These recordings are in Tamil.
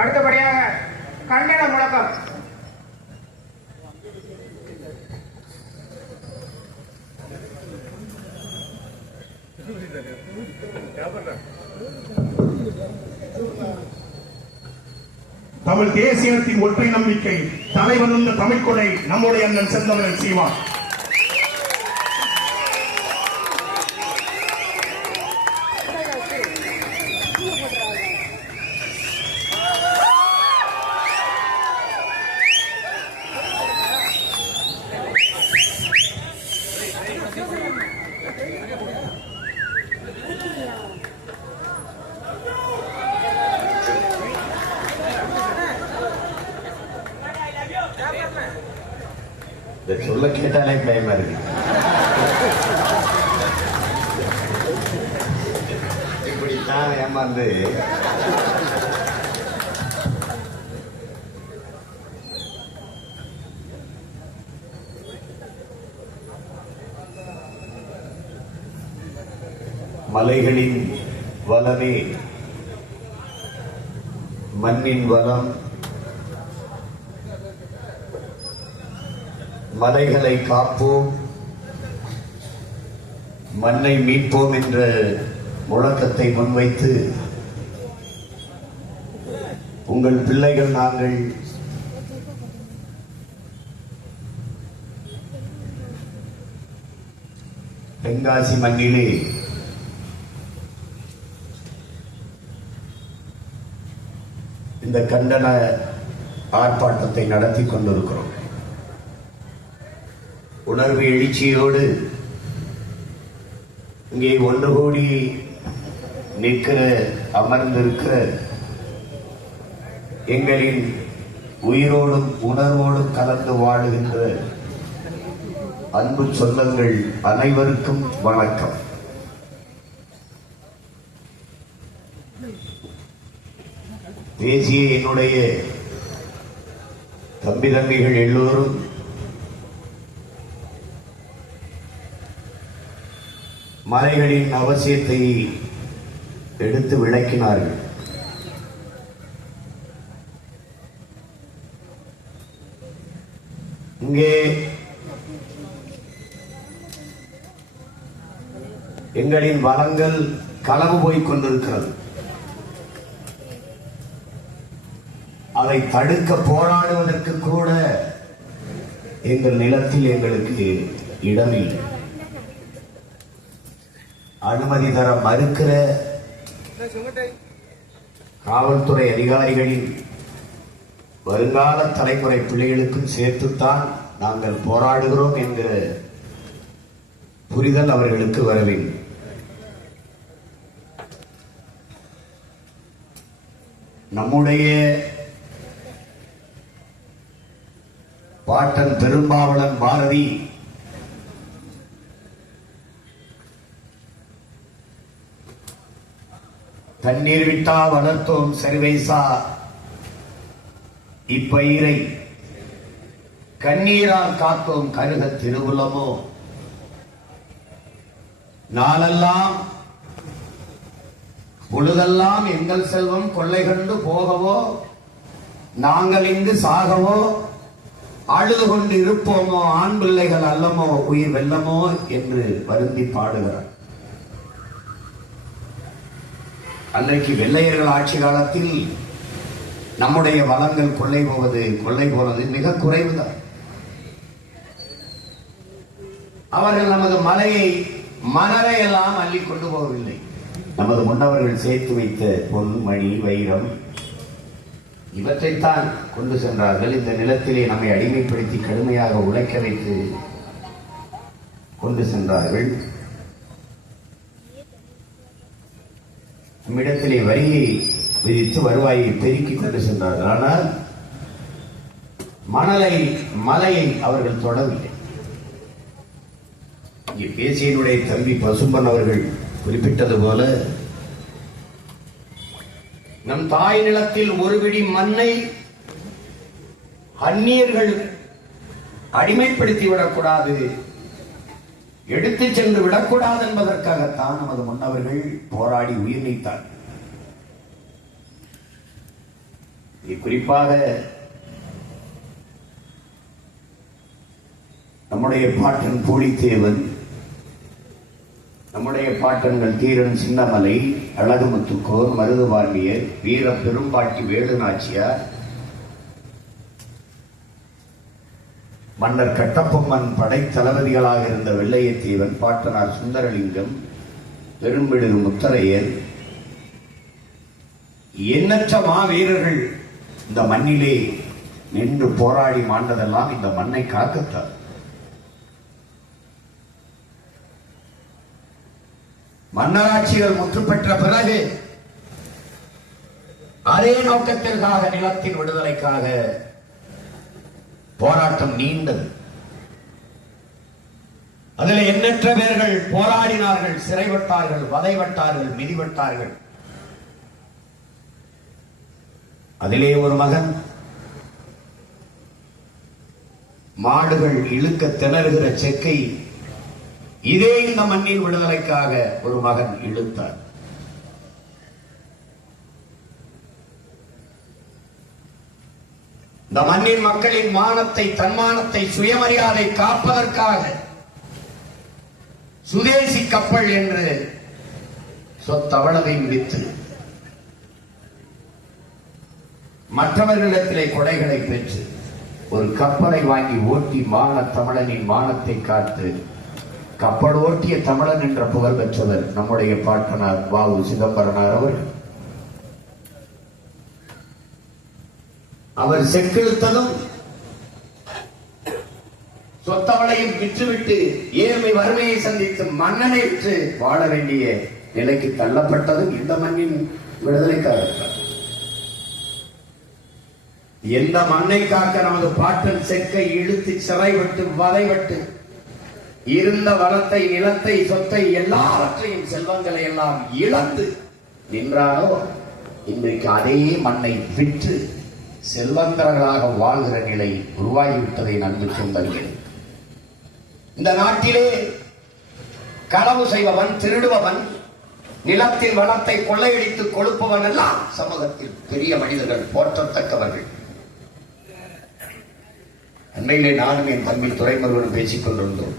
அடுத்தபடியாக கண்டன முழக்கம். தமிழ் தேசியத்தின் ஒற்றை நம்பிக்கை தலைவன் என்ற தமிழ் கொடை நம்முடைய அண்ணன் செந்தமிழன் சீமான். சொல்ல கேட்டாலே பயமா இருக்கு. இப்படித்தான் ஏமாந்து மலைகளின் வளமே மண்ணின் வளம், மலைகளை காப்போம் மண்ணை மீட்போம் என்ற முழக்கத்தை முன்வைத்து உங்கள் பிள்ளைகள் நாங்கள் தென்காசி மண்ணிலே இந்த கண்டன ஆர்ப்பாட்டத்தை நடத்தி கொண்டிருக்கிறோம். உணர்வு எழுச்சியோடு இங்கே ஒன்று கோடி நிற்கிற அமர்ந்திருக்கிற எங்களின் உயிரோடும் உணர்வோடும் கலந்து வாழுகின்ற அன்பு சொந்தங்கள் அனைவருக்கும் வணக்கம். தேசிய என்னுடைய தம்பிகள் எல்லோரும் மலைகளின் அவசியத்தை எடுத்து விளக்கினார்கள். இங்கே எங்களின் வளங்கள் களவு போய்க் கொண்டிருக்கிறது. அதை தடுக்க போராடுவதற்கு கூட எங்கள் நிலத்தில் எங்களுக்கு இடமில்லை. அனுமதி தர மறுக்கிற காவல்துறை அதிகாரிகளின் வருங்கால தலைமுறை பிள்ளைகளுக்கும் சேர்த்துத்தான் நாங்கள் போராடுகிறோம் என்கிற புரிதல் அவர்களுக்கு வரவில்லை. நம்முடைய பாட்டன் பெரும்பாவளன் பாரதி தண்ணீர் விட்டா வளர்த்தோம் சர்வேசா இப்பயிரை கண்ணீரால் காத்தோம் கருக திருவுலமோ நாளெல்லாம் பொழுதெல்லாம் எங்கள் செல்வம் கொள்ளை கண்டு போகவோ நாங்கள் இங்கு சாகவோ அழுது கொண்டு இருப்போமோ ஆண் பிள்ளைகள் அல்லமோ உயிர் வெல்லமோ என்று வருந்தி பாடுகிறார். அன்றைக்கு வெள்ளையர்கள் ஆட்சி காலத்தில் நம்முடைய வளங்கள் கொள்ளை போனது மிக குறைவுதான். அவர்கள் நமது மணலை எல்லாம் அள்ளி கொண்டு போகவில்லை. நமது முன்னவர்கள் சேர்த்து வைத்த பொன் மணி வைரம் இவற்றைத்தான் கொண்டு சென்றார்கள். இந்த நிலத்திலே நம்மை அடிமைப்படுத்தி கடுமையாக உழைக்க வைத்து கொண்டு சென்றார்கள். நம்மிடத்திலே வரியை விதித்து வருவாயை பெருக்கிக் கொண்டு சென்றார்கள். ஆனால் மலையை அவர்கள் தொடவில்லை. இங்கே பேசியனுடைய தம்பி பசும்பன் அவர்கள் குறிப்பிட்டது போல நம் தாய் நிலத்தில் ஒரு பிடி மண்ணை அந்நியர்கள் அடிமைப்படுத்தி விடக்கூடாது, எடுத்து சென்று விடக்கூடாது என்பதற்காகத்தான் நமது முன்னவர்கள் போராடி உயிர் நீத்தார். குறிப்பாக நம்முடைய பாட்டன் பூலித்தேவன், நம்முடைய பாட்டன்கள் தீரன் சின்னமலை, அழகுமுத்துக்கோர், மருதுபாண்டியர், வீர பெரும்பாட்டி வேலுநாச்சியார், மன்னர் கட்டபொம்மன் படைத்தளபதிகளாக இருந்த வெள்ளையத்தேவன், பாட்டனார் சுந்தரலிங்கம், பெரும்பிடுகு முத்தரையர், எண்ணற்ற மாவீரர்கள் இந்த மண்ணிலே நின்று போராடி மாண்டதெல்லாம் இந்த மண்ணை காக்கத்தான். மன்னராட்சிகள் முற்று பெற்ற பிறகு அதே நோக்கத்திற்காக, நிலத்தின் விடுதலைக்காக போராட்டம் நீண்டது. அதில் எண்ணற்ற பேர்கள் போராடினார்கள், சிறைப்பட்டார்கள், வதைப்பட்டார்கள், மிதிப்பட்டார்கள். அதிலே ஒரு மகன் மாடுகள் இழுக்க திணறுகிற செக்கை இதே இந்த மண்ணின் விடுதலைக்காக ஒரு மகன் இழுத்தார். இந்த மண்ணின் மக்களின் மானத்தை, தன்மானத்தை, சுயமரியாதை காப்பதற்காக சுதேசி கப்பல் என்று சொத்தவளவை வித்து மற்றவர்களிடத்திலே கொடைகளை பெற்று ஒரு கப்பலை வாங்கி ஓட்டி தமிழனின் மானத்தை காத்து கப்பல் ஓட்டிய தமிழன் என்ற புகழ் பெற்றவர் நம்முடைய பாட்டனார் வ.உ. சிதம்பரனார் அவர்கள். அவர் செக்கெழுத்ததும் சொத்தவளையும் விற்றுவிட்டு ஏழ்மை வறுமையை சந்தித்து மன்னனை விட்டு வாழ வேண்டிய நிலைக்கு தள்ளப்பட்டதும் இந்த மண்ணின் விடுதலைக்காக. எந்த மண்ணை காக்க நமது பாட்டன் செக்கை இழுத்து சிறைப்பட்டு வதைப்பட்டு இருந்த வளத்தை, நிலத்தை, சொத்தை, எல்லாவற்றையும், செல்வங்களை எல்லாம் இழந்து நின்றாரோ இன்றைக்கு அதே மண்ணை விற்று செல்வந்தர்களாக வாழ்கிற நிலை உருவாகிவிட்டதை நன்கு சொந்தங்கள். இந்த நாட்டிலே களவு செய்பவன், திருடுபவன், நிலத்தின் வளத்தை கொள்ளையடித்து கொடுப்பவன் எல்லாம் சமூகத்தில் பெரிய மனிதர்கள், போற்றத்தக்கவர்கள். அண்மையிலே நானும் என் தம்பி துரைமுருகனும் பேசிக் கொண்டிருந்தோம்.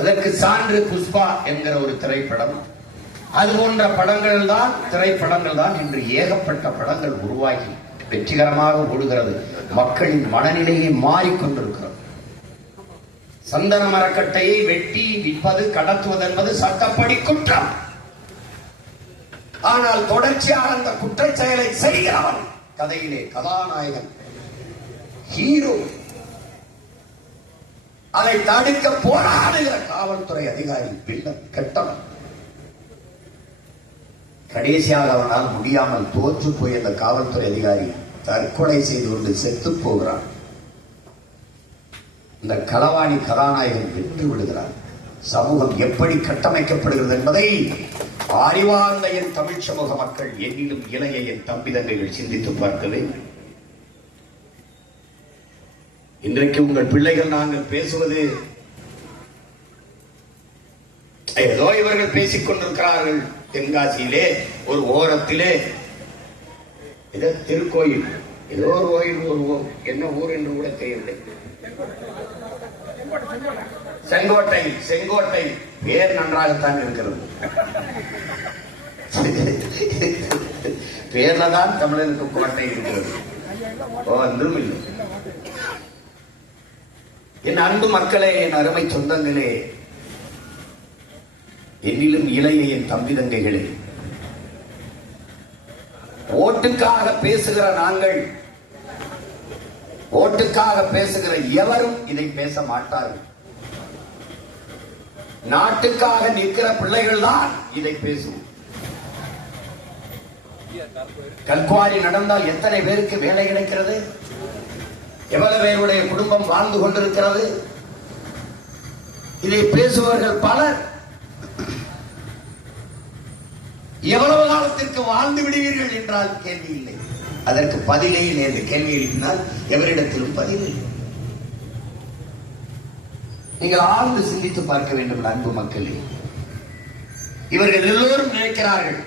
அதற்கு சான்று புஷ்பா என்கிற ஒரு திரைப்படம். அது போன்ற திரைப்படங்கள் தான் இன்று ஏகப்பட்ட படங்கள் உருவாகி வெற்றிகரமாக ஓடுகிறது. மக்களின் மனநிலையை மாறிக்கொண்டிருக்கிறது. சந்தன மரக்கட்டையை வெட்டி விற்பது, கடத்துவது என்பது சட்டப்படி குற்றம். ஆனால் தொடர்ச்சியாக அந்த குற்ற செயலை செய்கிறவன் கதையிலே கதாநாயகன், ஹீரோ. அதை தடுக்க போராடுகிற காவல்துறை அதிகாரி வில்லன், கெட்டவன். கடைசியாக அவனால் முடியாமல் தோற்று போய் அந்த காவல்துறை அதிகாரி தற்கொலை செய்து கொண்டு செத்து போகிறான். இந்த களவாணி கதாநாயகன் வென்று விடுகிறான். சமூகம் எப்படி கட்டமைக்கப்படுகிறது என்பதை அறிவார்ந்த என் தமிழ் சமூக மக்கள், என்னிலும் இளைய என் தம்பி தங்கைகள் சிந்தித்து பார்க்க வேண்டும். இன்றைக்கு உங்கள் பிள்ளைகள் நாங்கள் பேசுவது ஏதோ இவர்கள் பேசிக் கொண்டிருக்கிறார்கள். தென்காசியிலே ஒரு ஓரத்திலே ஏதோ திருக்கோயில், ஏதோ ஒரு கோயில், என்ன ஊர் என்று கூட தெரியவில்லை. செங்கோட்டை பேர் நன்றாகத்தான் இருக்கிறது. பேர்ல தான் தமிழருக்கு கோட்டை இருக்கிறது. ஒன்றும் இல்லை. என் அன்பு மக்களே, என் அருமை சொந்தங்களே, என்னிலும் இளைய என் தம்பி தங்கைகளே, ஓட்டுக்காக பேசுகிற நாங்கள், ஓட்டுக்காக பேசுகிற எவரும் இதை பேச மாட்டார்கள். நாட்டுக்காக நிற்கிற பிள்ளைகள் தான் இதை பேசும். கல்குவாரி நடந்தால் எத்தனை பேருக்கு வேலை கிடைக்கிறது? எவ்வளவு பேருடைய குடும்பம் வாழ்ந்து கொண்டிருக்கிறது? இதை பேசுபவர்கள் பலர். எவ்வளவு காலத்திற்கு வாழ்ந்து விடுவீர்கள் என்றால் கேள்வி இல்லை. அதற்கு பதிலே இல்லை. அந்த கேள்வி எழுப்பினால் எவரிடத்திலும் பதில் இல்லை. நீங்கள் ஆழ்ந்து சிந்தித்து பார்க்க வேண்டும் அன்பு மக்களே. இவர்கள் எல்லோரும் நினைக்கிறார்கள்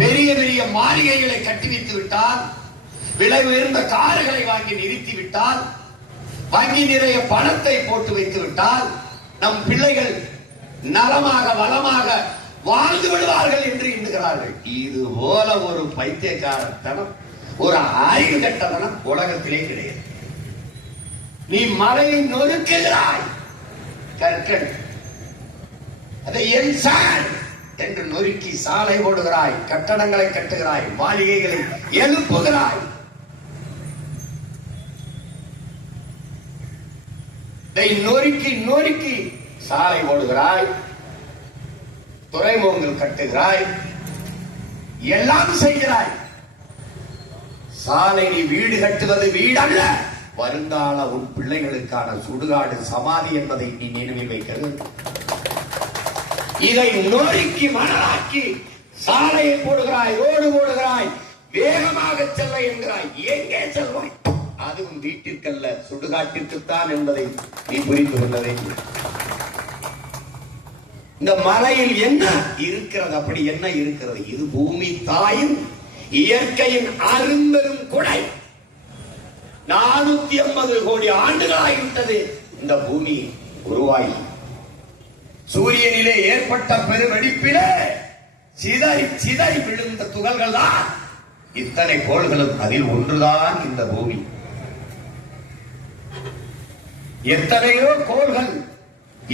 பெரிய பெரிய பெரிய மாளிகைகளை கட்டி வைத்து விட்டால், விலை உயர்ந்த கார்களை வாங்கி நிறுத்தி விட்டால், வங்கி நிறைய பணத்தை போட்டு வைத்து விட்டால் நம் பிள்ளைகள் நலமாக வளமாக வாழ்ந்து விடுவார்கள் என்று எண்ணுகிறார்கள். இது போல ஒரு பைத்தியக்காரத்தனம், ஒரு அறிவு கட்டத்தனம் உலகத்திலே கிடையாது. நீ மலையை நொறுக்குகிறாய், கற்கள் அதை என் சார் என்று நொறுக்கி சாலை போடுகிறாய், கட்டடங்களை கட்டுகிறாய், மாளிகைகளை எழுப்புகிறாய். நொறுக்கி நொறுக்கி சாலை ஓடுகிறாய், துறைமுகங்கள் கட்டுகிறாய், எல்லாம் செய்கிறாய். சாலை நீ வீடு கட்டுவது வீடல்ல, வருங்கால உன் பிள்ளைகளுக்கான சுடுகாடு சமாதி என்பதை நீ நினைவில் வைக்கிறது. இதை நொறுக்கி மணலாக்கி சாலையை போடுகிறாய், ரோடு போடுகிறாய், வேகமாக செல்ல என்கிறாய். எங்கே செல்வாய்? அதுவும் வீட்டிற்கல்ல, சுடுகாட்டிற்குத்தான் என்பதை நீ புரிந்து கொள்ள வேண்டும். இந்த மலையில் என்ன இருக்கிறது? அப்படி என்ன இருக்கிறது? இது பூமி தாயின் இயற்கையின் அரும்பெரும் கொடை. 450 கோடி ஆண்டுகளாகிவிட்டது இந்த பூமி உருவாகி. சூரியனிலே ஏற்பட்ட பெருவெடிப்பிலே சிதறி சிதறி விழுந்த துகள்கள் தான் இத்தனை கோள்களும். அதில் ஒன்றுதான் இந்த பூமி. எத்தனையோ கோள்கள்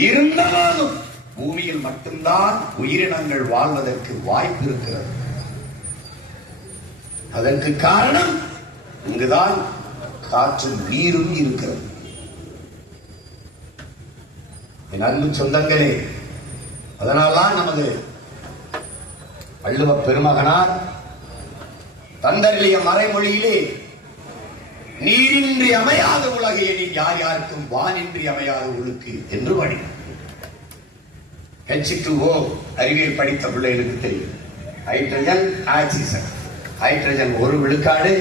இருந்தபோதும் பூமியில் மட்டும்தான் உயிரினங்கள் வாழ்வதற்கு வாய்ப்பு இருக்கிறது. அதற்கு காரணம் இங்குதான் காற்றும் நீரும் இருக்கிறது. என் அன்பு சொந்தங்களே, அதனால்தான் நமது வள்ளுவ பெருமகனார் தந்தருளிய மறைமொழியிலே நீரின்றி அமையாத உலகையெனில் யார் யாருக்கும் வானின்றி அமையாத உழுக்கு என்று வழி. H2O அறிவியல் படித்த பிள்ளைகளுக்கு தெரியும். Hydrogen, oxygen. ஹைட்ரஜன் 1 விழுக்காடு,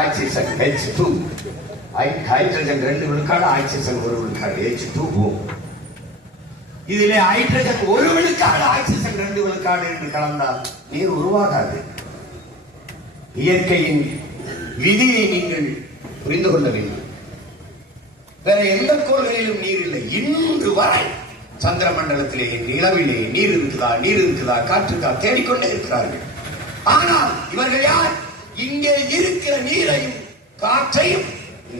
ஆக்சிஜன் H2. ஹைட்ரஜன் 2 விழுக்காடு, ஆக்சிஜன் 1 விழுக்காடு, H2O. இதிலே ஹைட்ரஜன் 1 விழுக்காடு, ஆக்சிஜன் 2 விழுக்காடு என்று கலந்தால் நீர் உருவாகாது. இயற்கையின் விதியை நீங்கள் புரிந்து கொள்ள வேண்டும். வேற எந்த கோள்களிலும் நீர் இல்லை. இன்று வரை சந்திர மண்டலத்திலே, நிலவிலே நீர் இருக்குதா, நீர் இருக்குதா, காற்றுக்கா தேடிக்கொண்டே இருக்கிறார்கள். ஆனால் இவர்கள் யார்? இங்கே இருக்கிற நீரையும் காற்றையும்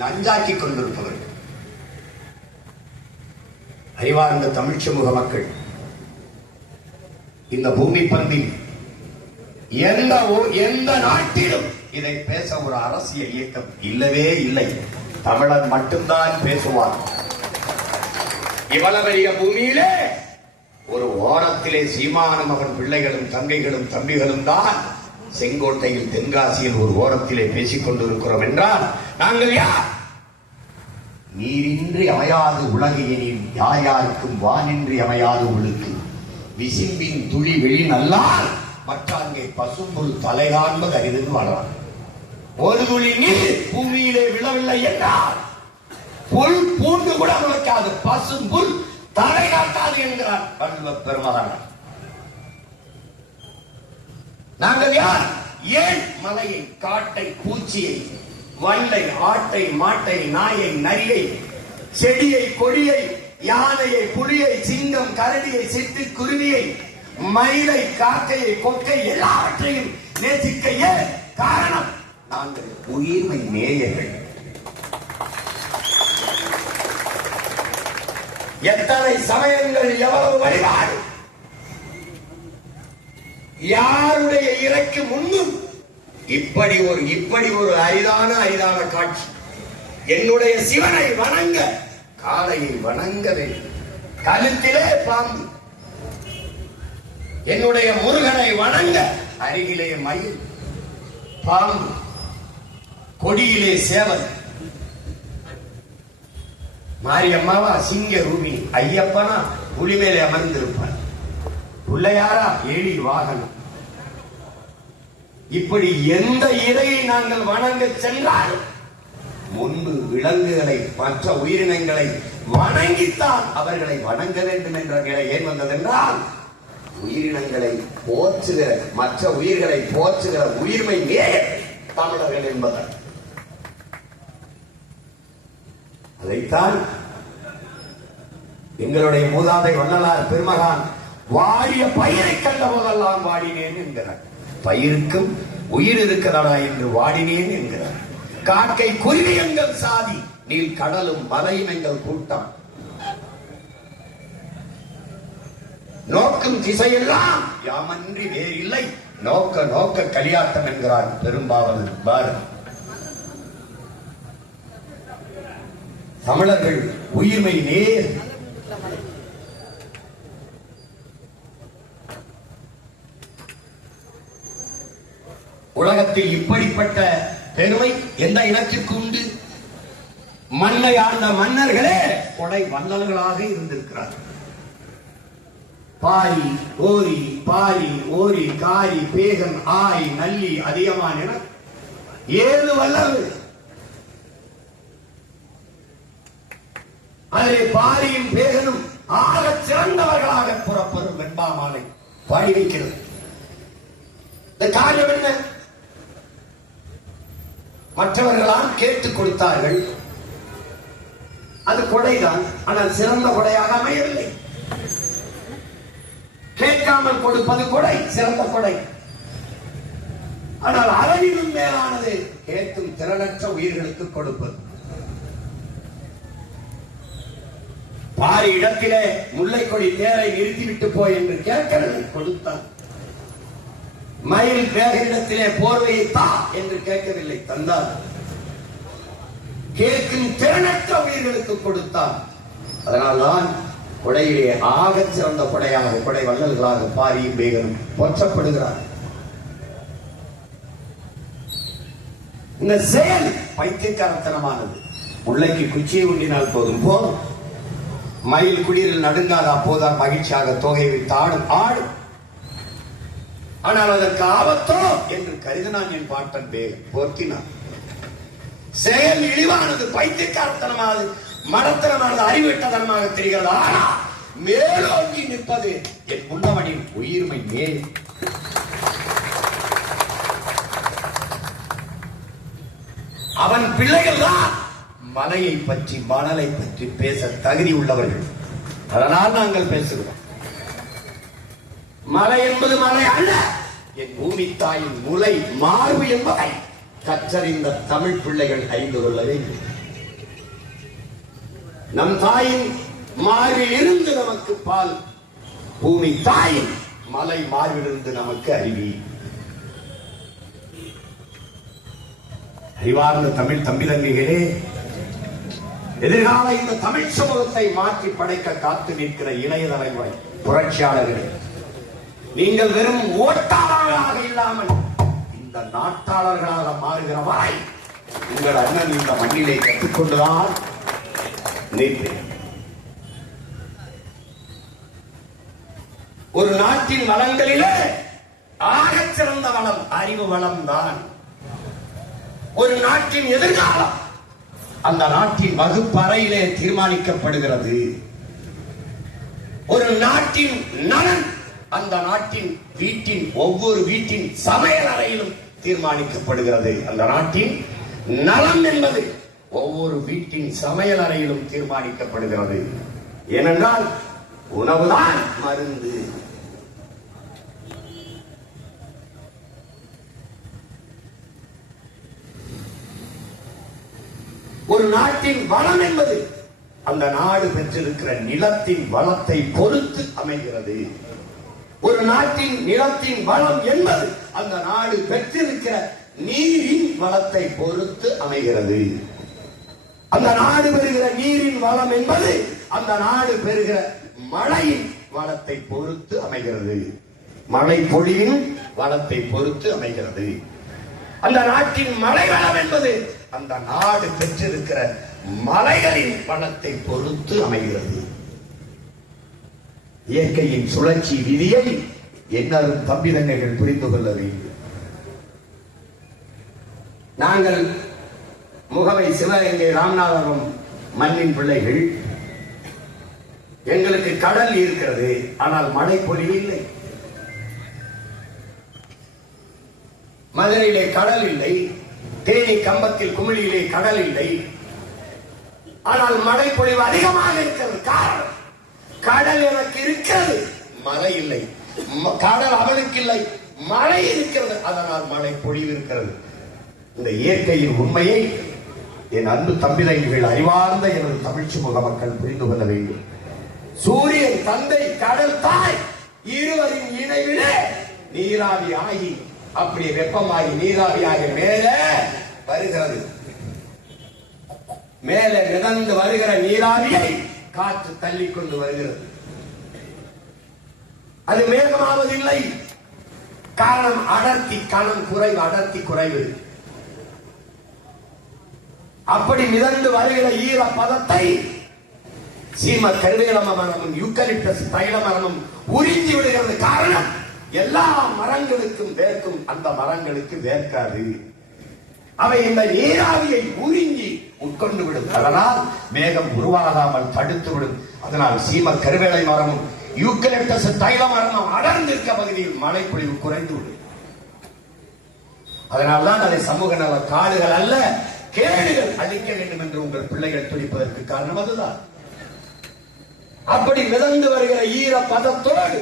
நஞ்சாக்கி கொண்டிருப்பவர்கள். அறிவார்ந்த தமிழ் சமூக மக்கள், இந்த பூமி பந்தில் எந்த நாட்டிலும் இதை பேச ஒரு அரசியல் இயக்கம் இல்லவே இல்லை. தமிழன் மட்டும்தான் பேசுவார். இவ்வளவு பெரிய பூமியிலே ஒரு ஓரத்திலே சீமான மகன் பிள்ளைகளும் தங்கைகளும் தம்பிகளும் தான் செங்கோட்டையில் தென்காசியில் ஒரு ஓரத்திலே பேசிக் கொண்டிருக்கிறோம் என்றால் நாங்கள் யார்? நீரின்றி அமையாது உலகையெனில் யார் யாருக்கும் வானின்றி அமையாது உழுக்கு. விசிம்பின் துளி வெளி நல்லால் மற்றாங்கே பசும்புல் தலை காண்பது அறிந்து வளரான். ஒரு துளி நீர் பூமியிலே விழவில்லை என்றால் புல் பூண்டு கூட முளைக்காது, பசும்புல் தலை காட்டாது என்கிறார் வள்ளுவ பெருமகன். நாங்கள் யார்? ஏன் மலையை, காட்டை, பூச்சியை, வண்டை, ஆட்டை, மாட்டை, நாயை, நரியை, செடியை, கொடியை, யானையை, புலியை, சிங்கம், கரடியை, சிட்டு, குருவியை, மயிலை, காக்கையை, கொக்கை எல்லாவற்றையும் நேசிக்க ஏன் காரணம்? நாங்கள் உயிர்மை நேயர்கள். எத்தனை சமயங்கள், எவ்வளவு வழிபாடு, யாருடைய இறைக்கு முன்னும் இப்படி ஒரு அரிதான காட்சி. என்னுடைய சிவனை வணங்க காளையை வணங்க வேண்டும், கழுத்திலே பாம்பு. என்னுடைய முருகனை வணங்க அருகிலே மயில், பாம்பு, கொடியிலே சேவல், மாரியம்மாவா சிங்க ரூபி, ஐயப்பனா புலி மேலே அமர்ந்திருப்பார், பிள்ளையாரா ஏழி வாகனம். இப்படி எந்த இறையை நாங்கள் வணங்க சென்றால் முன்பு விலங்குகளை, மற்ற உயிரினங்களை வணங்கித்தான் அவர்களை வணங்க வேண்டும் என்ற நிலை ஏன் வந்ததென்றால் உயிரினங்களை போற்றுகிற, மற்ற உயிர்களை போற்றுகிற உயிர்மை நேயர் தமிழர்கள் என்பது. அதைத்தான் எங்களுடைய மூதாதை வள்ளலார் பெருமகான் வாடிய பயிரை கண்ட போதெல்லாம் வாடினேன் என்கிறார். பயிருக்கும் உயிர் இருக்கிறதா என்று வாடினேன் என்கிறார். காக்கை குருவி எங்கள் சாதி, நீல் கடலும் மலையும் எங்கள் கூட்டம், நோக்கும் திசையெல்லாம் யாமன்றி வேறில்லை, நோக்க நோக்க களியாட்டம் என்கிறார் பெரும்பாவது பாரதி. தமிழர்கள் உயிர்மை நேர். உலகத்தில் இப்படிப்பட்ட பெருமை எந்த இனத்திற்கு உண்டு? மண்ணை ஆண்ட மன்னர்களே கொடை வள்ளல்களாக இருந்திருக்கிறார்கள். பாரி ஓரி, பாரி ஓரி, காரி, பேகன், ஆய், நல்லி, அதிகமான என 7 வள்ளல்கள். அதிலே பாரியும் பேகனும் ஆக சிறந்தவர்களாக புறப்படும் வெண்பாமாலை பாடி வைக்கிறது. இந்த காரியம் என்ன? மற்றவர்களால் கேட்டுக் கொடுத்தார்கள், அது கொடைதான். ஆனால் சிறந்த கொடையாக அமையவில்லை. கேட்காமல் கொடுப்பது கொடை, சிறந்த கொடை. ஆனால் அளவிலும் மேலானது கேட்கும் திறனற்ற உயிர்களுக்கு கொடுப்பது. பாரி இடத்திலே முல்லை கொடி தேரை நிறுத்திவிட்டு போய் என்று கேட்கவில்லை, கொடுத்தான். மயில் பேகரிடத்திலே போர்வையை தா என்று கேட்கவில்லை, தந்தார். கேட்கும் திறனற்ற உயிர்களுக்கு கொடுத்தான். அதனால்தான் கொடையிலே ஆகச் சிறந்த கொடையாக, கொடை வள்ளல்களாக பாரியும் பேகனும் போற்றப்படுகிறார். இந்த செயல் பைத்தியக்காரத்தனமானது. முல்லைக்கு குச்சியை உண்டினால் போதும் போதும், மயில் குடியில் நடுங்காத அப்போதான் மகிழ்ச்சியாக தொகை வைத்து ஆடும் ஆடும். ஆனால் அதற்கு ஆபத்தோ என்று கருதினான் என் பாட்டன் பேகன், போர்த்தினான். செயல் இழிவானது, பைத்தியக்காரத்தனமானது, மடத்தனமானது, அறிவிட்டதனமாக தெரிகிறது. ஆனால் மேலோங்கி நிற்பது என் முன்னவனின் உயிர்மை மேல். அவன் பிள்ளைகள் தான் மலையை பற்றி, மணலை பற்றி பேச தகுதி உள்ளவர்கள். அதனால் நாங்கள் பேசுகிறோம். மலை என்பது மலை அல்ல, என் பூமி தாயின் முலை மார்பு என்பதை கற்றறிந்த தமிழ் பிள்ளைகள் அறிந்து கொள்ள வேண்டும். நம் தாயின் மார்பில் இருந்து நமக்கு பால், பூமி தாயின் மலை மார்பிலிருந்து நமக்கு அறிவி. அறிவார்ந்த தமிழ் தம்பிதங்கைகளே, எதிர்கால இந்த தமிழ் சமூகத்தை மாற்றி படைக்க காத்து நிற்கிற இளைய தலைமுறை புரட்சியாளர்களே, நீங்கள் வெறும் ஓட்டாளர்களாக இல்லாமல் இந்த நாட்டாளர்களாக மாறுகிற வரை உங்கள் அண்ணன் இந்த மண்ணிலே கற்றுக்கொண்டுதான் நிற்பேன். ஒரு நாட்டின் வளங்களிலே ஆகச் சிறந்த வளம் அறிவு வளம் தான். ஒரு நாட்டின் எதிர்காலம் அந்த நாட்டின் வகுப்பறையிலே தீர்மானிக்கப்படுகிறது. ஒரு நாட்டின் நலன் அந்த நாட்டின் வீட்டின், ஒவ்வொரு வீட்டின் சமையல் அறையிலும் தீர்மானிக்கப்படுகிறது. அந்த நாட்டின் நலம் என்பது ஒவ்வொரு வீட்டின் சமையல் அறையிலும் தீர்மானிக்கப்படுகிறது. ஏனென்றால் உணவுதான் மருந்து. ஒரு நாட்டின் வளம் என்பது அந்த நாடு பெற்றிருக்கிற நிலத்தின் வளத்தை பொறுத்து அமைகிறது. ஒரு நாட்டின் நிலத்தின் வளம் என்பது அந்த நாடு பெற்றிருக்கிற நீரின் வளத்தை பொறுத்து அமைகிறது. அந்த நாடு பெறுகிற நீரின் வளம் என்பது அந்த நாடு பெறுகிற மழையின் வளத்தை பொறுத்து அமைகிறது. மழை பொழிவின் வளத்தை பொறுத்து அமைகிறது. அந்த நாட்டின் மழை வளம் என்பது அந்த நாடு பெற்றிருக்கிற மலைகளின் வளத்தை பொறுத்து அமைகிறது. இயற்கையின் சுழற்சி விதியை என்னாலும் தம்பிதங்கைகள் புரிந்து கொள்ள வேண்டும். நாங்கள் முகவை சிவகங்கை ராமநாதபுரம் மண்ணின் பிள்ளைகள். எங்களுக்கு கடல் இருக்கிறது, ஆனால் மழை பொழிவு இல்லை. மதுரையிலே கடல் இல்லை, தேனி கம்பத்தில் குமிழியிலே கடல் இல்லை. ஆனால் மழை பொழிவு அதிகமாக இருக்கிறது. காரணம், கடல் எனக்கு இருக்கிறது, மழை இல்லை. கடல் அவனுக்கு இல்லை, மழை இருக்கிறது, அதனால் மழை பொழிவு இருக்கிறது. இந்த இயற்கையின் உண்மையை என் அன்பு தம்பிதங்கள் அறிவார்ந்த எனது தமிழ் சமூக மக்கள் புரிந்து கொள்ள வேண்டும். சூரியன் தந்தை, கடல் தாய், இருவரின் இணைவிலே நீராவி ஆகி அப்படி வெப்பமாகி நீராவியாக மேலே வருகிறது. மேலே மிதந்து வருகிற நீராவியை காற்று தள்ளி கொண்டு வருகிறது. அது மேகமாவதில்லை. காரணம் அடர்த்தி, கணம் குறைவு, அடர்த்தி குறைவு. அப்படி மிதந்து வருகிற ஈர பதத்தை சீம கருவேல மரமும் யூக்கலிப்டஸ் தைல மரமும் உறிஞ்சி விடுகிறது. காரணம், எல்லா மரங்களுக்கும் வேர்க்கும், அந்த மரங்களுக்கு வேர்க்காது. அவை இந்த நீராவியை உறிஞ்சி உட்கொண்டு விடும். அதனால் மேகம் உருவாகாமல் தடுத்து விடும். அதனால் சீம கருவேலை மரமும் யூக்கலிப்டஸ் தைல மரமும் அடர்ந்திருக்க பகுதியில் மழை பொழிவு குறைந்து விடும். அதனால்தான் அதை சமூக நல காடுகள் அல்ல, கேடுகள் அழிக்க வேண்டும் என்று உங்கள் பிள்ளைகள் துடிப்பதற்கு காரணம் அதுதான். அப்படி மிதந்து வருகிற ஈர பதத்தோடு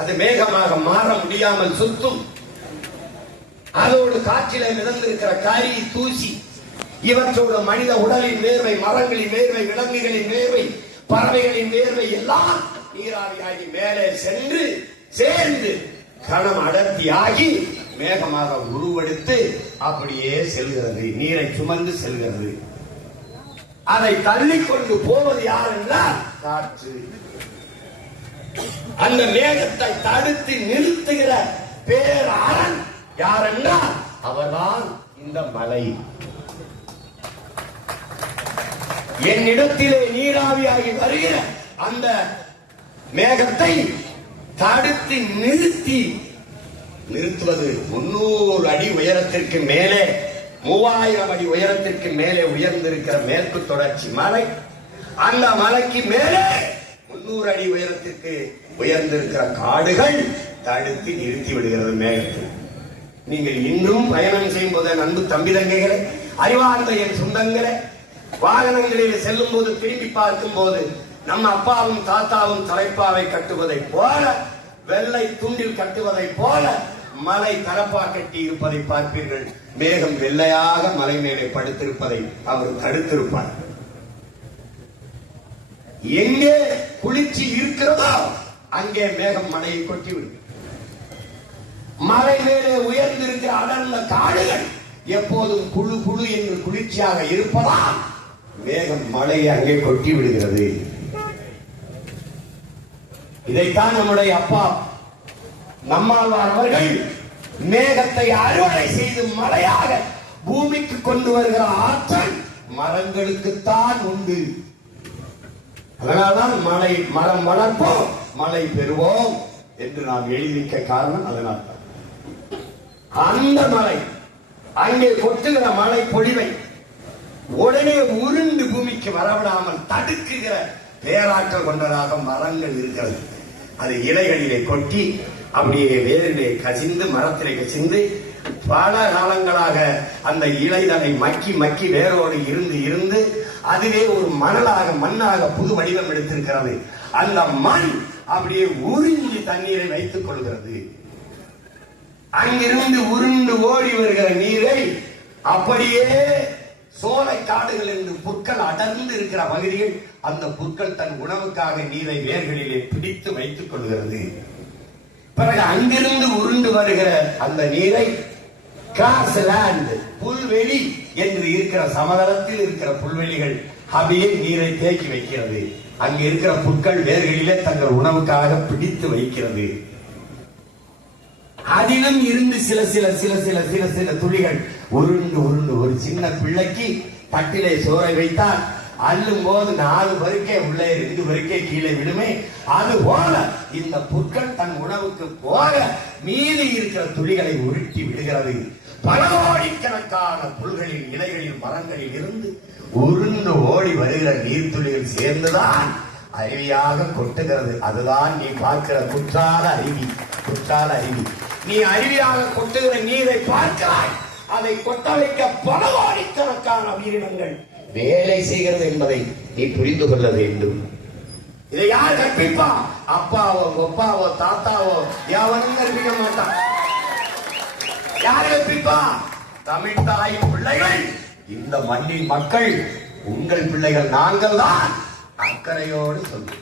அது மேகமாக மாற முடியாமல் சுத்தும். அதோடு காற்றிலே மிதந்திருக்கிற கரி, தூசி, இவற்றோடு மனித உடலின் வேர்வை, மரங்களின் வேர்வை, விலங்குகளின் வேர்வை, பறவைகளின் வேர்வை எல்லாம் நீராவியாகி மேலே சென்று சேர்ந்து கணம் அடர்த்தியாகி மேகமாக உருவெடுத்து அப்படியே செல்கிறது. நீரை சுமந்து செல்கிறது. அதை தள்ளிக்கொண்டு போவது யார் என்றால் காற்று. அந்த மேகத்தை தடுத்து நிறுத்துகிற பேரரண் யார் என்றால் அவர்தான் இந்த மலை. என்னிடத்திலே நீராவியாகி வருகிற அந்த மேகத்தை தடுத்து நிறுத்துவது 300 அடி உயரத்திற்கு மேலே, 3000 அடி உயரத்திற்கு மேலே உயர்ந்திருக்கிற மேற்கு தொடர்ச்சி மலை. அந்த மலைக்கு மேலே 300 அடி உயரத்திற்கு உயர்ந்திருக்கிற காடுகள் தடுத்து நிறுத்தி விடுகிறது மேகத்தை. நீங்கள் இன்னும் பயணம் செய்யும் போது அன்பு தம்பி தங்கைகளை, அறிவார்ந்த என் சொந்தங்களை, வாகனங்களில் செல்லும் போது திரும்பி பார்க்கும் போது நம்ம அப்பாவும் தாத்தாவும் தலைப்பாவை கட்டுவதை போல, வெள்ளை துண்டில் கட்டுவதை போல மலை தலப்பா கட்டி இருப்பதை பார்ப்பீர்கள். மேகம் வெள்ளையாக மலை மேலே படுத்திருப்பதை அவர் தடுத்திருப்பார். எங்கே குளிர்ச்சி இருக்கிறதோ அங்கே மேகம் மலையை கொட்டிவிடும். மலை மேலே உயர்ந்திருக்கிற அடர்ந்த காடுகள் எப்போதும் குழு குழு என்று குளிர்ச்சியாக இருப்பதால் மேகம் மலையை அங்கே கொட்டி விடுகிறது. இதைத்தான் நம்முடைய அப்பா நம்மாழ்வார் அவர்கள் மேகத்தை அறுவடை செய்து மலையாக பூமிக்கு கொண்டு வருகிற ஆற்றல் மரங்களுக்குத்தான் உண்டு. அதனால்தான் மரம் வளர்ப்போம், மழை பெறுவோம் என்று நாம் எழுதிக்க காரணம் அதனால். அந்த மலை அங்கே கொட்டுகிற மழை பொழிவை உடனே உருண்டு பூமிக்கு வரவிடாமல் தடுக்குகிற பேராற்றல் கொண்டதாக மரங்கள் இருக்கிறது. அது இலைகளிலே கொட்டி அப்படியே வேரிலே கசிந்து, மரத்திலே கசிந்து பல காலங்களாக அந்த இலைதனை மக்கி மக்கி வேரோடு இருந்து அதுவே ஒரு மண்ணாக புது வடிவம் எடுத்திருக்கிறது. அந்த மண் அப்படியே உறிஞ்சி தண்ணீரை வைத்துக் கொள்கிறது. அங்கிருந்து உருண்டு ஓடி வருகிற நீரை அப்படியே சோலை காடுகள் என்று புற்கள் அடர்ந்து இருக்கிற பகுதிகள், அந்த புற்கள் தன் உணவுக்காக நீரை வேர்களிலே பிடித்து வைத்துக் கொள்கிறது. பிறகு அங்கிருந்து உருண்டு வருகிற அந்த நீரை கிராஸ்லேண்ட், புல்வெளி என்று இருக்கிற சமதளத்தில் இருக்கிற புல்வெளிகள் அப்படியே நீரை தேக்கி வைக்கிறது. அங்கு இருக்கிற புற்கள் வேர்களிலே தங்கள் உணவுக்காக பிடித்து வைக்கிறது. அதிலும் இருந்து சில சில சில சில சில சில துளிகள் உருண்டு ஒரு சின்ன பிள்ளைக்கு தட்டிலே சோறை வைத்தால் அள்ளும் போது 4 பருக்கே உள்ளே 2 பருக்கே கீழே விடுமே, அது போல இந்த புற்கள் தன் உணவுக்கு போக மீதி இருக்கிற துளிகளை உருட்டி விடுகிறது. பல கோடிக்கணக்கான புல்களில், இலைகளில், மரங்களில் இருந்து உருண்டு ஓடி வருகிற நீர்த்துளிகள் சேர்ந்துதான் அருவியாக கொட்டுகிறது. அதுதான் நீ பார்க்கிற குற்றால அருவி. குற்றால அருவி. நீ அருவியாக கொட்டுகிற நீரை பார்க்கிறாய், அதை கொட்ட வைக்க பல கோடிக்கணக்கான உயிரினங்கள் வேலை செய்கிறது என்பதை நீ புரிந்து கொள்ள வேண்டும். இதை யார் கற்பிப்பா? அப்பாவோ ஒப்பாவோ தாத்தாவோ எவனும் கற்பிக்க மாட்டான். யார் கற்பிப்பா? தமிழ் தாயின் பிள்ளைகள், இந்த மண்ணின் மக்கள், உங்கள் பிள்ளைகள் நாங்கள் தான். அக்கறையோடு சொல்லு.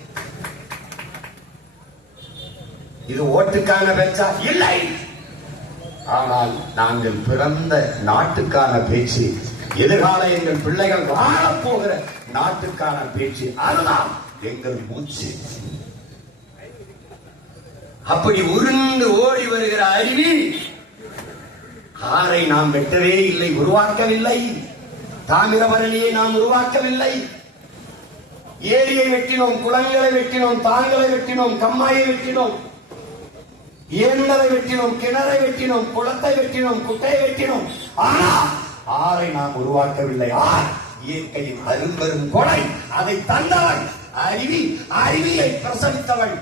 இது ஓட்டுக்கான பேச்சா? இல்லை. ஆனால் நாங்கள் பிறந்த நாட்டுக்கான பேச்சு, எதிர்கால எங்கள் பிள்ளைகள் வாழப்போகிற நாட்டுக்கான பேச்சு, அதுதான் எங்கள் மூச்சு. அப்படி உருண்டு ஓடி வருகிற அருவி ஆறை நாம் வெட்டவே இல்லை, உருவாக்கவில்லை. தாமிரபரணியை நாம் உருவாக்கவில்லை. ஏரியை வெட்டினோம், குளங்களை வெட்டினோம், தாங்களை வெட்டினோம், கம்மாயை வெட்டினோம், ஏந்தலை வெட்டினோம், கிணறை வெட்டினோம், குளத்தை வெட்டினோம், குட்டையை வெட்டினோம். ஆனால் ஆறை நாம் உருவாக்கவில்லை. ஆர் இயற்கையின் அரும்பெரும் கொடை, அதை தந்தவன் அருவி, அருவியை பிரசவித்தவள்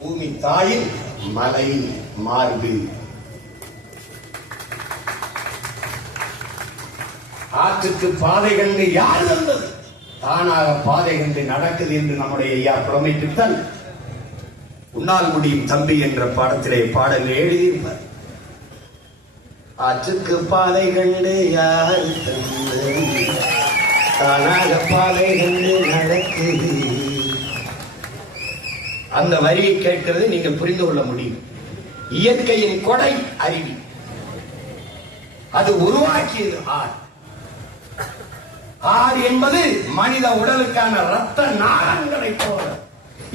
பூமி தாயின் மலை மார்பு. ஆற்றுக்கு பாதை கண்டு யார் வந்தது? தானாக பாதை கண்டு நடக்குது என்று நம்முடைய ஐயா புலமைப்பித்தல் உன்னால் முடியும் தம்பி என்ற பாடத்திலே பாடல் எழுதியிருப்பார். ஆற்றுக்கு பாதை கண்டு யார் தந்தது? தானாக பாதை கண்டு நடக்குது. அந்த வரியை கேட்கிறது நீங்கள் புரிந்து கொள்ள முடியும். இயற்கையின் கொடை அருவி, அது உருவாக்கியது ஆறு. ஆறு என்பது மனித உடலுக்கான ரத்த நாளங்களை போல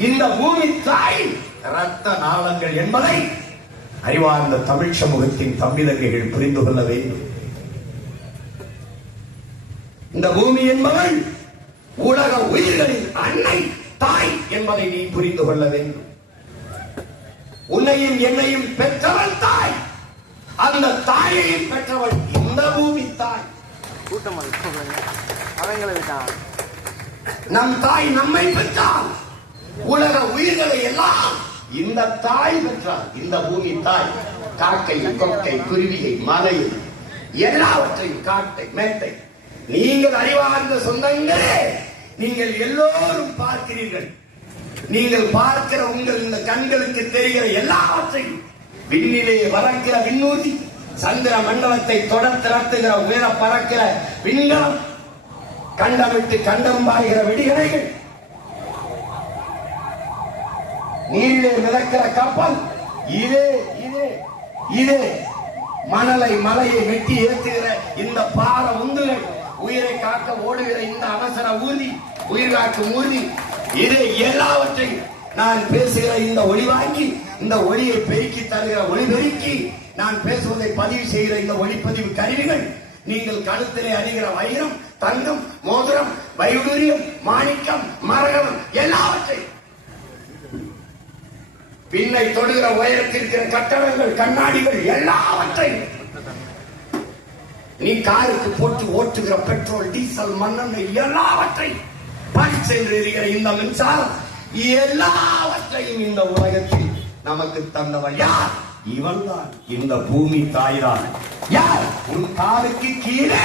இந்த பூமி தாய் ரத்த நாளங்கள் என்பதை அறிவார்ந்த தமிழ் சமூகத்தின் தம்பிதங்கைகள் புரிந்து கொள்ள வேண்டும். இந்த பூமி என்பவள் உலக உயிர்களின் அன்னை தாய் என்பதை நீ புரிந்து கொள்ள வேண்டும். உன்னையும் என்னையும் பெற்றவள் தாய், அந்த தாயையும் பெற்றவள் இந்த பூமி தாய். நம் தாய் நம்மை பெற்றால் உலக உயிர்களை எல்லாம் இந்த தாய் பெற்றால். இந்த பூமி தாய் காக்கை, கொக்கை, குருவியை, மலையை எல்லாவற்றையும், காட்டை, மேட்டை, நீங்கள் அறிவார்ந்த சொந்தங்களே, நீங்கள் எல்லோரும் பார்க்கிறீர்கள். நீங்கள் பார்க்கிற உங்கள் இந்த கண்களுக்கு தெரிகிற எல்லாவற்றையும், விண்ணிலே வளர்க்கிற விண்ணூதி, சந்திர மண்டலத்தை தொடர் திரட்டுகிற உயர பறக்கிற விண்கலம், கண்டமிட்டு கண்டம் பாய்கிற வெடிகளைகள், நீரிலே மிதக்கிற கப்பல், இதே இதே இதே மணலை மலையை வெட்டி ஏற்றுகிற இந்த பார உந்துகள், உயிரை காக்க ஓடுகிற இந்த அவசர ஊர்தி, உயிர் காக்கும் ஊர்தி, இது எல்லாவற்றையும் நான் பேசுகிற இந்த ஒளி வாங்கி, இந்த ஒளியை பெருக்கி தருகிற ஒளிபெருக்கி, நான் பேசுவதை பதிவு செய்கிற இந்த ஒளிப்பதிவு கருவிகள், நீங்கள் கழுத்திலே அணிகிற வைரம், தங்கம், மோதிரம், வைடூரியம், மாணிக்கம், மரகதம் எல்லாவற்றையும், பின்னை தொடுகிற உயரத்தில் இருக்கிற கட்டடங்கள், கண்ணாடிகள் எல்லாவற்றையும், நீ காருக்கு போட்டு ஓட்டுகிற பெட்ரோல், டீசல், மண்ணெண்ணெய் எல்லாவற்றையும், பறிச்சென்று இருக்கிற இந்த மின்சாரம் எல்லாவற்றையும் இந்த உலகத்தில் நமக்கு தந்தவன் யார்? இவன் தான், இந்த பூமி தாய்தான். யார்? உன் காலுக்கு கீழே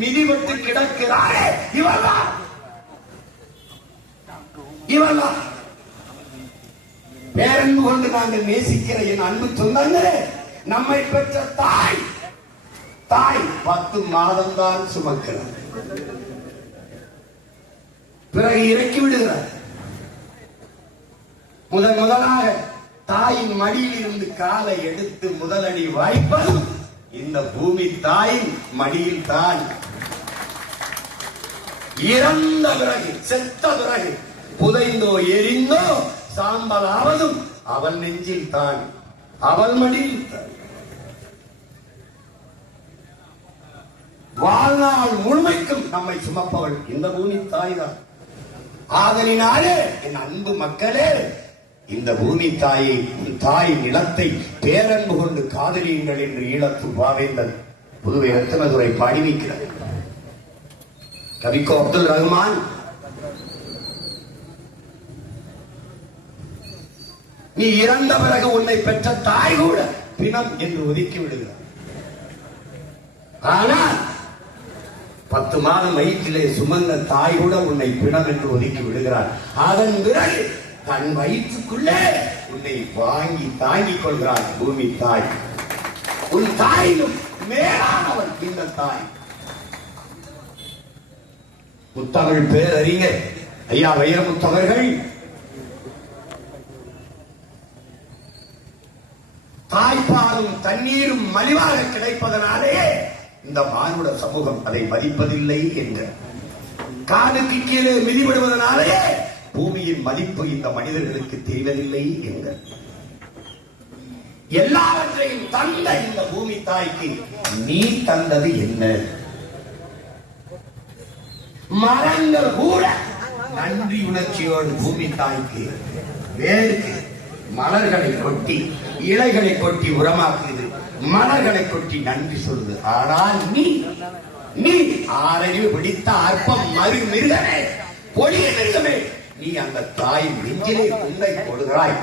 மிதிபட்டு கிடக்கிறாரே, இவன் தான், இவன் தான். பேரன்பு கொண்டு நாங்கள் நேசிக்கிற என் அன்பு சொந்தங்களே, நம்மை பெற்ற தாய், தாய் 10 மாதம் தான் சுமக்கிறார், பிறகு இறக்கி விடுகிறார். முதலாக தாயின் மடியில் இருந்து காலை எடுத்து முதலடி வாய்ப்பதும் இந்த பூமி தாயின் மடியில் தான். இறந்த பிறகு, செத்த பிறகு, புதைந்தோ எரிந்தோ சாம்பலாவதும் அவள் நெஞ்சில் தான், அவள் மடியில் தான். வாழ்நாள் முழுமைக்கும் நம்மை சுமப்பவள் இந்த பூமி தாய்தான். ஆதலினாலே என் அன்பு மக்களே, இந்த பூமி தாயை, தாய் நிலத்தை பேரன்பு கொண்டு காதலியுங்கள் என்று ஈழத்து பாவேந்தன் புதுவை ரத்தினதுரை பாடி வைக்கிறார். கவிக்கோ அப்துல் ரஹ்மான் நீ இறந்த பிறகு உன்னை பெற்ற தாய் கூட பிணம் என்று ஒதுக்கி விடுகிறார். ஆனால் 10 மாதம் வயிற்றிலே சுமந்த தாய் கூட உன்னை பிணம் என்று ஒதுக்கி விடுகிறார். அதன் பிறகு தன் வயிற்றுக்குள்ளே உன்னை வாங்கி தாங்கிக் கொள்கிறார் பூமி தாய். உன் தாயிலும் மேலானவன் இந்த தாய். முத்தமிழ் பேரறிஞர் ஐயா வைரமுத்தவர்கள் தாய்ப்பாலும் தண்ணீரும் மலிவாக கிடைப்பதனாலே இந்த மானுட சமூகம் அதை மதிப்பதில்லை என்ற காதுக்கு கீழே மிதிவிடுவதனாலே பூமியின் மதிப்பு இந்த மனிதர்களுக்கு தெரிவதில்லை என்ற எல்லாவற்றையும் தந்த இந்த பூமி தாய்க்கு நீ தந்தது என்ன? மரங்கள் கூட நன்றி உணர்ச்சியோடு பூமி தாய்க்கு வேருக்கு மலர்களை கொட்டி இலைகளை கொட்டி உரமாக்குது, மலர்களை கொட்டி நன்றி சொல்லுது. ஆனால் நீ ஆறறிவு பிடித்த அற்பம் மறு மிருகமே, பொழிய மிருகமே, நீ அந்த தாய் நெஞ்சிலே குண்டை போடுகிறாய்,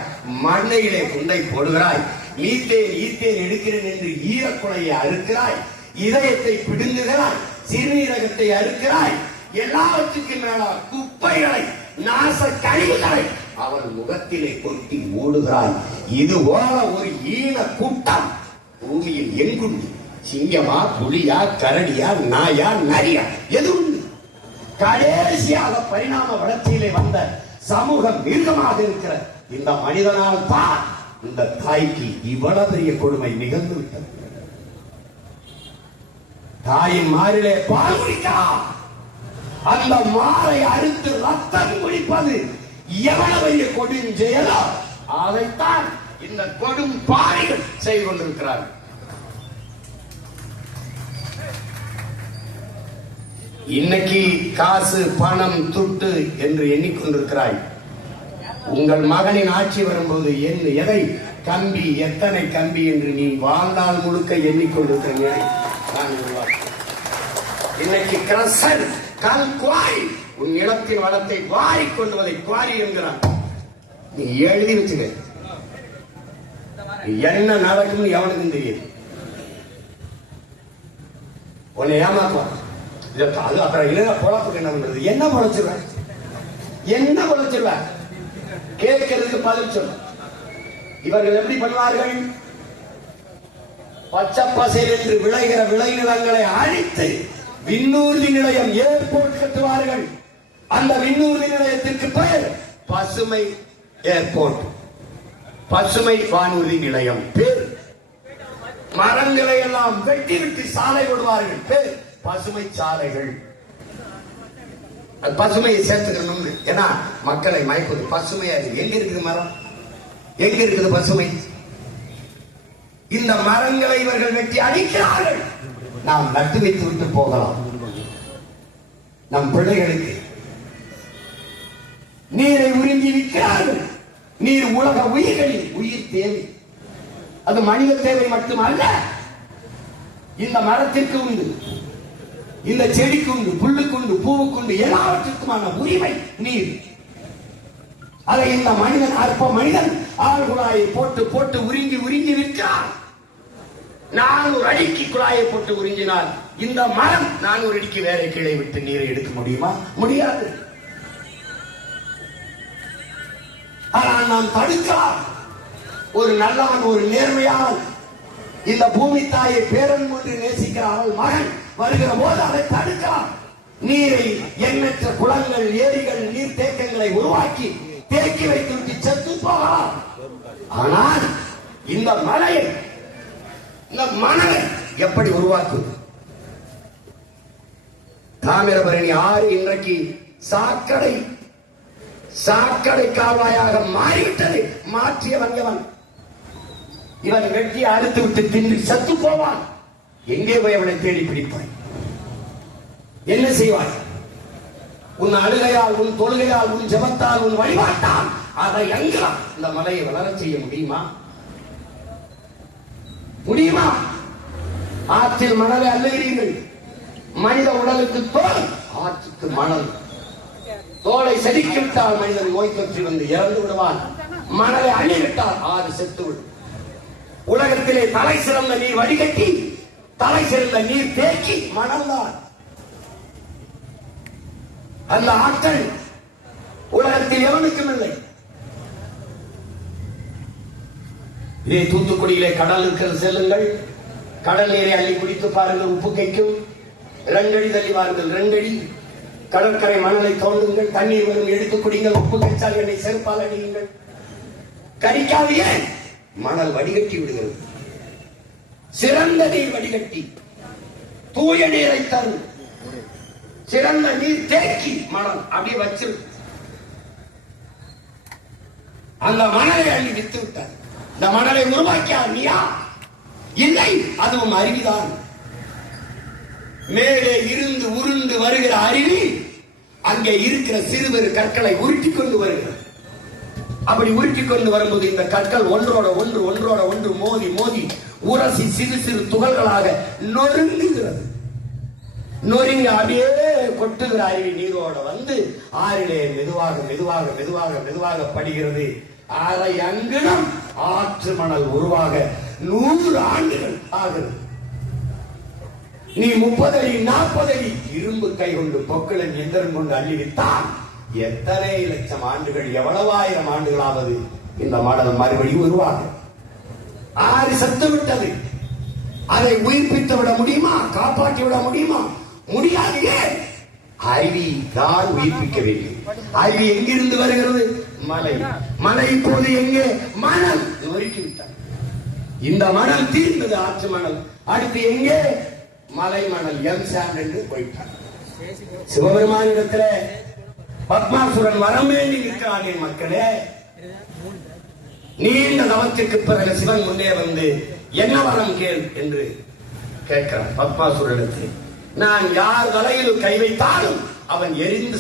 மண்ணையிலே குண்டை போடுகிறாய், ஈத்தேன் எடுக்கிறேன் என்று ஈரக்குலையை அறுக்கிறாய், இதயத்தை பிடுங்குகிறாய், சிறுநீரகத்தை அறுக்கிறாய், எல்லாவற்றுக்கும் மேல குப்பைகளை நாச கழிவுகளை அவன் முகத்திலே கொட்டி மூடுகிறாய். இது போல ஒரு ஈன கூட்டம் பூமியில் எங்குண்டு? சிங்கமா, புலியா, கரடியா, நாயா, நரியா, எது உண்டு? கடைசியாக பரிணாம வளர்ச்சியிலே வந்த சமூகம் மிருகமாக இருக்கிற இந்த மனிதனால் தான் இந்த தாய்க்கு இவ்வளவு பெரிய கொடுமை நிகழ்ந்து விட்டது. தாயின் மாறிலே பால் குடிக்கலாம், அந்த மாறை அறுத்து ரத்தம் குடிப்பது எவ்வளவு பெரிய கொடுஞ்செயலோ அதைத்தான் இந்த கொடும் பாறைகள் செய்து கொண்டிருக்கிறார்கள். இன்னைக்கு காசு, பணம், துட்டு என்று எண்ணிக்கொண்டிருக்கிறாய். உங்கள் மகனின் ஆட்சி வரும்போது எதை கம்பி, எத்தனை கம்பி என்று நீ வாழ்நாள் முழுக்க எண்ணிக்கொண்டிருக்கிற இன்னைக்கு கிரசன், கல் குவாரி, உன் நிலத்தின் வளத்தை வாரி கொண்டுவதை குவாரி என்கிறான். நீ எழுதி வச்சுக்க, என்ன நடக்கும் எவனுக்கும் தெரியும். உன்னை ஏமாத்துவான். அது அப்புறம் இல்ல பொழப்புக்கு என்ன பண்றது? என்ன பொழைச்சிருவ கேட்கிறதுக்கு பதில் சொல்ல. இவர்கள் எப்படி பண்ணுவார்கள்? பச்சை பசையில் என்று விளைகிற விளைநிலங்களை அழித்து விண்ணூர்தி நிலையம் ஏர்போர்ட் கட்டுவார்கள். அந்த விண்ணூர்தி நிலையத்திற்கு பெயர் பசுமை ஏர்போர்ட், பசுமை வானூர்தி நிலையம் பேர். மரங்களை எல்லாம் வெட்டி விட்டு சாலை விடுவார்கள், பேர் பசுமை சாலைகள். பசுமையை சேர்த்துக்கணும், ஏன்னா மக்களை மயக்குது. பசுமையா இருக்கு. எங்க இருக்குது மரம்? எங்க இருக்குது பசுமை? இந்த மரங்களை இவர்கள் வெட்டி அடிக்கிறார்கள். நாம் நட்டு வைத்து விட்டு போகலாம். நம் பிள்ளைகளுக்கு நீரை உறிஞ்சி விற்கிறார்கள். நீர் உலக உயிர்களின் உயிர் தேவை. அது மனித தேவை மட்டுமல்ல, இந்த மரத்திற்கு உண்டு, இந்த செடிக்கு உண்டு, புல்லுக்குண்டு, பூவுக்குண்டு, எல்லாவற்றுக்குமான உரிமை நீர். அதை இந்த மனிதன், அற்ப மனிதன் ஆழ்குழாயை போட்டு போட்டு உறிஞ்சி உறிஞ்சி விற்கிறார். 400 அடிக்கு குழாயை போட்டு உறிஞ்சினால் இந்த மரம் 400 அடிக்கு வேற கீழே விட்டு நீரை எடுக்க முடியுமா? முடியாது. ஆனால் நாம் தடுக்கலாம். ஒரு நல்லவன், ஒரு நேர்மையாளன், இந்த பூமி தாயை பேரன் ஒன்று நேசிக்கிற அவள் மகன் வருகிற போது அதை தடுக்கலாம். நீரை, எண்ணற்ற குளங்கள், ஏரிகள், நீர் தேக்கங்களை உருவாக்கி தேக்கி வைத்து செத்து போகலாம். ஆனால் இந்த மலையை, இந்த மணலை எப்படி உருவாக்குவது? தாமிரபரணி ஆறு இன்றைக்கு சாக்கடை கால்வாயாக மாறிவிட்டது. மாற்றியவன் எவன்? இவன் வெட்டி அறுத்து விட்டு தின்று செத்து போவான். எங்கே போய் அவனை தேடி பிடிப்பாய்? என்ன செய்வாய்? உன் அழுகையால், உன் தொழுகையால், உன் ஜெபத்தால், உன் வழிபாட்டால் அதை எங்கெல்லாம் இந்த மலையை வளர செய்ய முடியுமா? முடியுமா? ஆற்றில் மணலை அள்ளுகிறீர்கள். மனித உடலுக்கு தோல், ஆற்றுக்கு மணல். தோலை செதுக்கிவிட்டால் மனிதன் நோய் தொற்றி வந்து இறந்து விடுவான். மணலை அள்ளிவிட்டால் ஆறு செத்துவிடும். உலகத்திலே தலை சிறந்த நீர் வடிகட்டி தலை சிறந்த நீர் தேக்கி மணல் தான். அந்த ஆட்கள் உலகத்தில் எவனுக்கும் இல்லை. இதே தூத்துக்குடியிலே கடல் இருக்கிறது, செல்லுங்கள். கடல் நீரை அள்ளி குடித்து பாருங்கள், உப்பு கைக்கும். 2 அடி தள்ளி வாருங்கள், 2 அடி. கடற்கரை மணலை தோண்டுங்கள், தண்ணீர் வரும், எடுத்து குடிங்கள். உப்பு கைச்சால் என்னை செருப்பால் அடியுங்கள், கரிக்காது. ஏன்? மணல் வடிகட்டி விடுகிறது. சிறந்த நீர் வடிகட்டி தூய நீரை தரும். சிறந்த நீர் தேக்கி மணல் அப்படியே வச்சு அந்த மணலை அள்ளி வித்து விட்டார். இந்த மணலை உருவாக்கியார் நீயா? இல்லை, அதுவும் அருவிதான். மேலே இருந்து உருண்டு வருகிற அருவி அங்கே இருக்கிற சிறுவரு கற்களை உருட்டி கொண்டு வருகிறது. அப்படி உருட்டி கொண்டு வரும்போது இந்த கற்கள் ஒன்றோட ஒன்று மோதி மோதி உரசி சிறு சிறு துகள்களாக நொறுங்குகிறது. நொறுங்கி அப்படியே கொட்டுகிற அருவி நீரோட வந்து ஆறிலே மெதுவாக மெதுவாக மெதுவாக மெதுவாக படுகிறது. அரை அங்குலம் ஆற்று மணல் உருவாக 100 ஆண்டுகள் ஆகிறது. நீ 30 அடி 40 அடி இரும்பு கை கொண்டு பொக்களன் எந்திரம் கொண்டு அள்ளிவிட்டால் எத்தனை லட்சம் ஆண்டுகள், எவ்வளவு ஆயிரம் ஆண்டுகளாவது இந்த மணல் மறுபடியும் உருவாகும். ஆறு செத்து விட்டது. அதை உயிர்ப்பித்து விட முடியுமா? காப்பாற்றி விட முடியுமா? முடியாது. அருவி தான் உயிர்ப்பிக்க வேண்டும். அருவி எங்கிருந்து வருகிறது? மலை. மலை இப்போது எங்கே? மணல் உருக்கி விட்டார். இந்த மணல் தீர்ந்தது, ஆற்று மணல். அடுத்து எங்கே? மலை மணல், எம்சாண்ட் என்று போயிட்டார். சிவபெருமானிடத்தில் பத்மாசுரன் வரம் வேண்டி நிற்கிறானே மக்களே. நீண்ட தவத்திற்கு பிறகு சிவன் முன்னே வந்து என்ன வரம் கேள் என்று கேட்கிறான் பத்மாசுரனுக்கு. நான் யார் தலையில் கை வைத்தாலும் அவன் எரிந்து